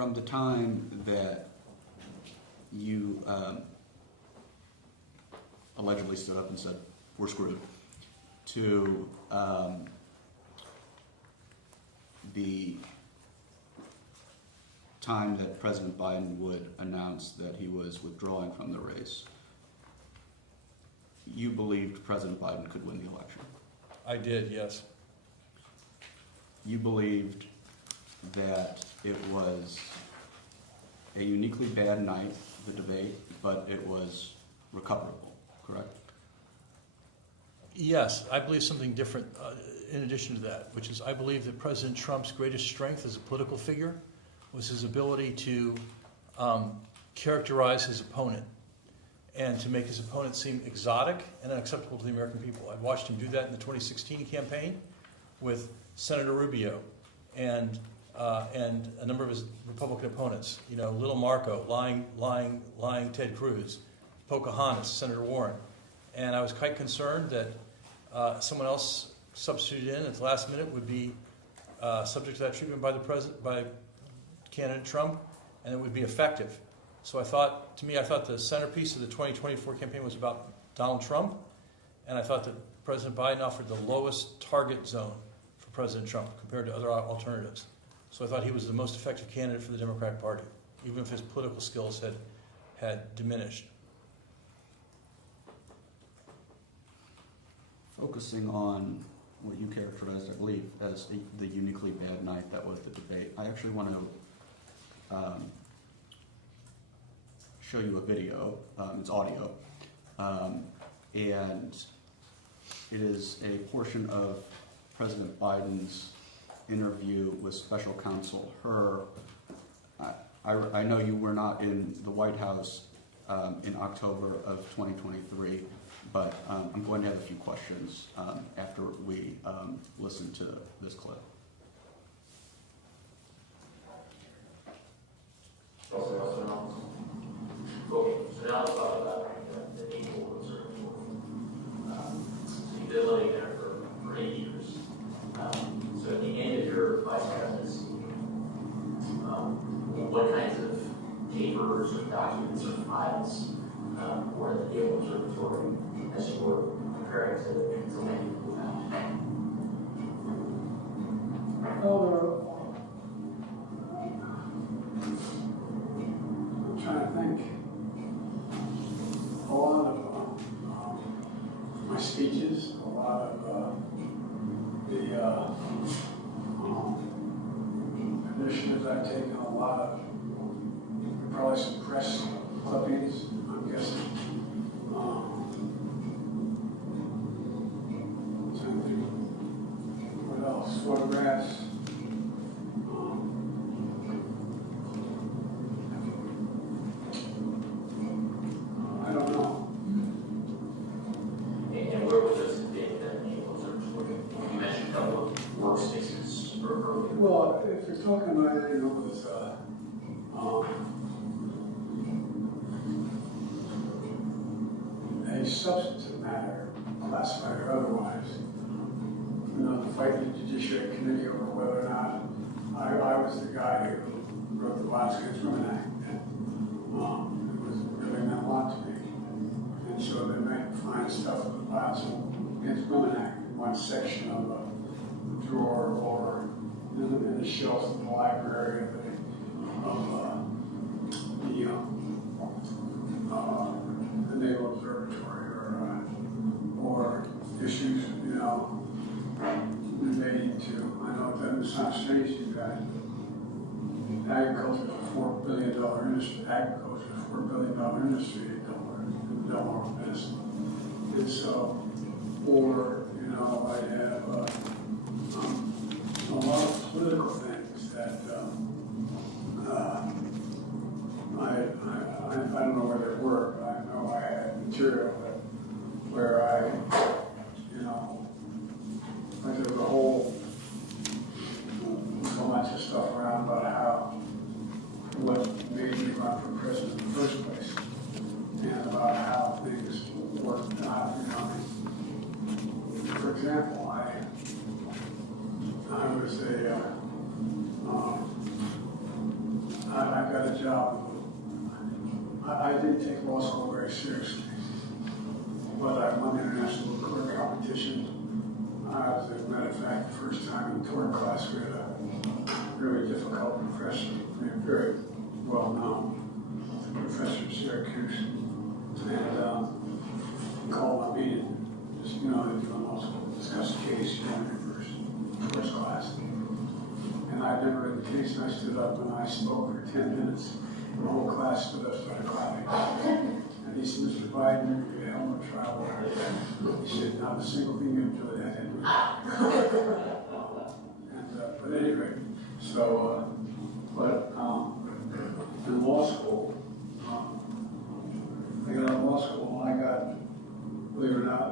from the time that you allegedly stood up and said, "We're screwed," to the time that President Biden would announce that he was withdrawing from the race, you believed President Biden could win the election? I did, yes. You believed that it was a uniquely bad night, the debate, but it was recoverable, correct? Yes, I believe something different in addition to that, which is I believe that President Trump's greatest strength as a political figure was his ability to characterize his opponent and to make his opponent seem exotic and unacceptable to the American people. I watched him do that in the 2016 campaign with Senator Rubio and a number of his Republican opponents. You know, Little Marco, lying Ted Cruz, Pocahontas, Senator Warren. And I was quite concerned that someone else substituted in at the last minute would be subject to that treatment by by candidate Trump, and it would be effective. So I thought the centerpiece of the 2024 campaign was about Donald Trump, and I thought that President Biden offered the lowest target zone for President Trump compared to other alternatives. So I thought he was the most effective candidate for the Democratic Party, even if his political skills had diminished. Focusing on what you characterized, I believe, as the uniquely bad night that was the debate, I actually want to show you a video. It's audio, and it is a portion of President Biden's interview with special counsel Herr. I know you were not in the White House in October of 2023, but I'm going to have a few questions after we listen to this clip. Okay, so now let's talk about the Naval Observatory. So you've been living there for 8 years. So at the end of your vice presidency, what kinds of papers or documents or files were at the Naval Observatory as you were preparing to land? Well, I'm trying to think. A lot of my speeches, a lot of the initiatives I've taken, a lot of probably some press clippings, I'm guessing. Trying to think what else? Photographs. I don't know. And where was this data that Naval Observatory? You mentioned a couple of workspaces earlier. Well, if you're talking about it, with a substantive matter, classified or otherwise, the fight in the Judiciary Committee over whether or not I was the guy who wrote the Violence Against Women Act. And it was really meant a lot to me. And so they might find stuff with the Violence Against Women Act in one section of a drawer or in the shelves of the library of the Naval Observatory or issues, relating to, I know that it's not strange to you guys, agriculture is a $4 billion industry. Agriculture is a $4 billion industry in Delaware, Minnesota. And so, or, I have a lot of political things that I don't know where they were, but I know I had material where I, like there's a whole bunch of stuff around about what made me run for president in the first place, and about how things worked out. For example, I was a didn't take law school very seriously, but I won international court competition. As a matter of fact, the first time in tort class, we had a really difficult professor, very well known professor at Syracuse, and he called my meeting, just, you know, they do in law school, discuss the case, you know, first class. And I'd never read the case, and I stood up and I spoke for 10 minutes. The whole class stood up, started clapping. And he said, Mr. Biden, you're a hell of a trial lawyer. He said, not a single thing you enjoy that. But anyway, so, in law school, I got out of law school, and I got, believe it or not,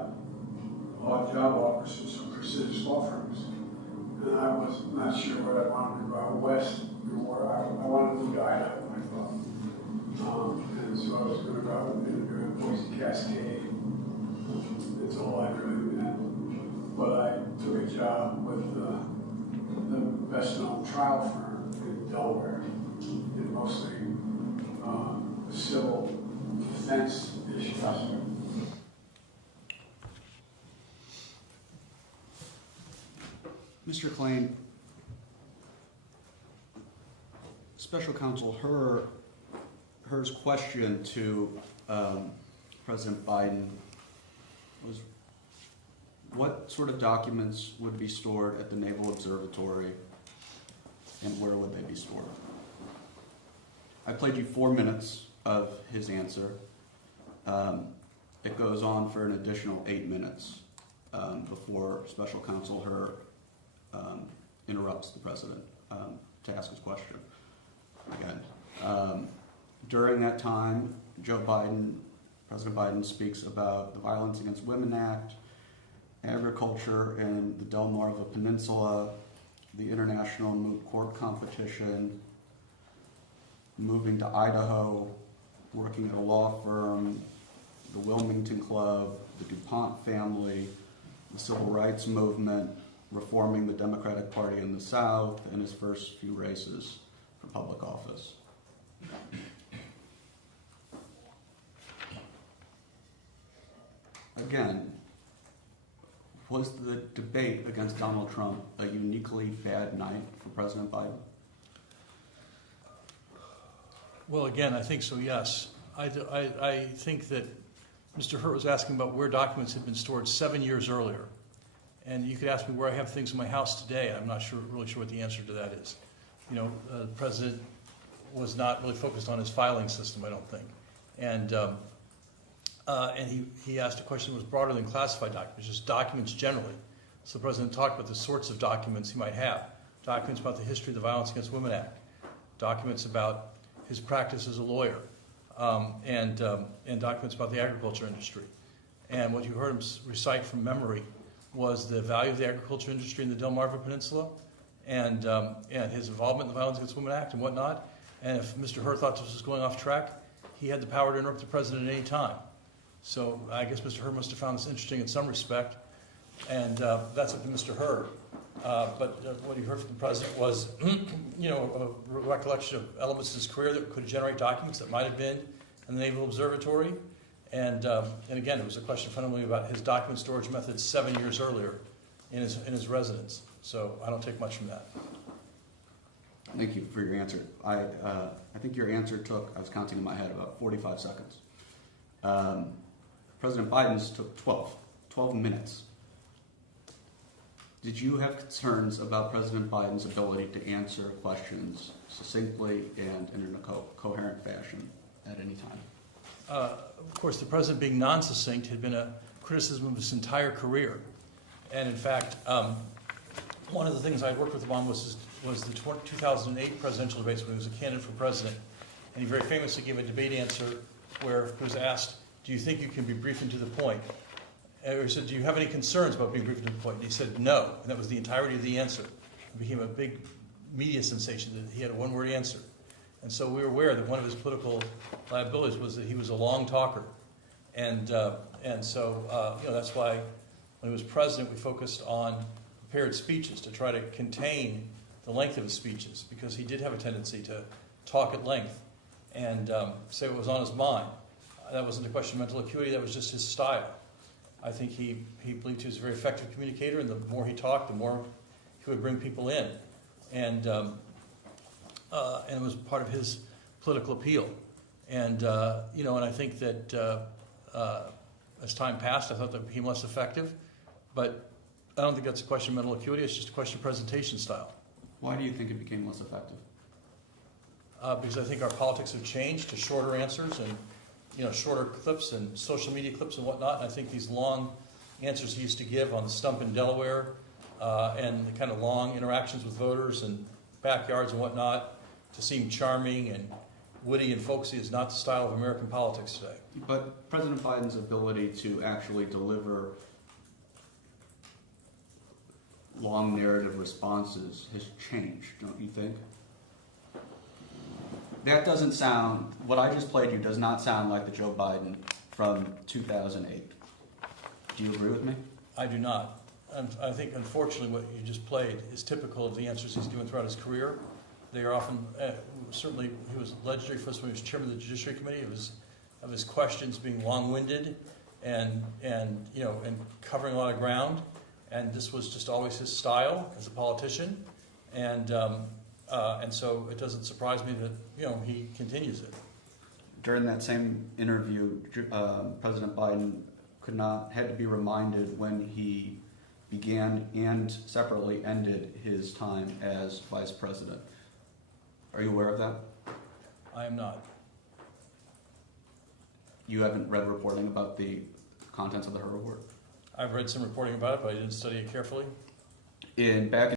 odd job offers from some prestigious law firms. And I was not sure what I wanted to go out west, or I wanted to move to Idaho, I thought. And so I was going to go out and interview in Boise Cascade. That's all I really meant. But I took a job with the best-known trial firm in Delaware, in mostly civil defense issues. Mr. Klain, Special Counsel Herr's question to President Biden was, what sort of documents would be stored at the Naval Observatory and where would they be stored? I played you 4 minutes of his answer. It goes on for an additional 8 minutes before Special Counsel Herr interrupts the President to ask his question again. During that time, President Biden speaks about the Violence Against Women Act, agriculture in the Delmarva Peninsula, the International Moot Court Competition, moving to Idaho, working at a law firm, the Wilmington Club, the DuPont family, the Civil Rights Movement, reforming the Democratic Party in the South, and his first few races for public office. Again, was the debate against Donald Trump a uniquely bad night for President Biden? Well, again, I think so, yes. I think that Mr. Herr was asking about where documents had been stored 7 years earlier. And you could ask me where I have things in my house today. I'm not really sure what the answer to that is. You know, the president was not really focused on his filing system, I don't think. And he asked a question that was broader than classified documents, just documents generally. So the president talked about the sorts of documents he might have. Documents about the history of the Violence Against Women Act. Documents about his practice as a lawyer. And documents about the agriculture industry. And what you heard him recite from memory was the value of the agriculture industry in the Delmarva Peninsula and his involvement in the Violence Against Women Act and whatnot. And if Mr. Herr thought this was going off track, he had the power to interrupt the president at any time. So I guess Mr. Herr must have found this interesting in some respect, and that's up to Mr. Herr. But what he heard from the president was, you know, a recollection of elements of his career that could generate documents that might have been in the Naval Observatory. And again, it was a question fundamentally about his document storage methods 7 years earlier in his residence. So I don't take much from that. Thank you for your answer. I think your answer took, I was counting in my head, about 45 seconds. President Biden's took 12 minutes. Did you have concerns about President Biden's ability to answer questions succinctly and in a coherent fashion at any time? Of course, the president being non-succinct had been a criticism of his entire career. And in fact, one of the things I worked with him on was the 2008 presidential debates when he was a candidate for president. And he very famously gave a debate answer where he was asked, do you think you can be brief and to the point? And he said, do you have any concerns about being brief and to the point? And he said, no. And that was the entirety of the answer. It became a big media sensation that he had a one-word answer. And so we were aware that one of his political liabilities was that he was a long talker. And so that's why when he was president, we focused on prepared speeches to try to contain the length of his speeches, because he did have a tendency to talk at length. and say what was on his mind. That wasn't a question of mental acuity, that was just his style. I think he believed he was a very effective communicator, and the more he talked, the more he would bring people in. And it was part of his political appeal. And, and I think that as time passed, I thought that became less effective. But I don't think that's a question of mental acuity, it's just a question of presentation style. Why do you think it became less effective? Because I think our politics have changed to shorter answers and shorter clips and social media clips and whatnot. And I think these long answers he used to give on the stump in Delaware and the kind of long interactions with voters and backyards and whatnot to seem charming and witty and folksy is not the style of American politics today. But President Biden's ability to actually deliver long narrative responses has changed, don't you think? That doesn't sound, what I just played you does not sound like the Joe Biden from 2008. Do you agree with me? I do not. I think, unfortunately, what you just played is typical of the answers he's given throughout his career. They are often, certainly, he was legendary for us when he was chairman of the Judiciary Committee, of his questions being long-winded and covering a lot of ground. And this was just always his style as a politician. And so it doesn't surprise me that, he continues it. During that same interview, President Biden had to be reminded when he began and separately ended his time as vice president. Are you aware of that? I am not. You haven't read reporting about the contents of the Herr Report? I've read some reporting about it, but I didn't study it carefully. Back in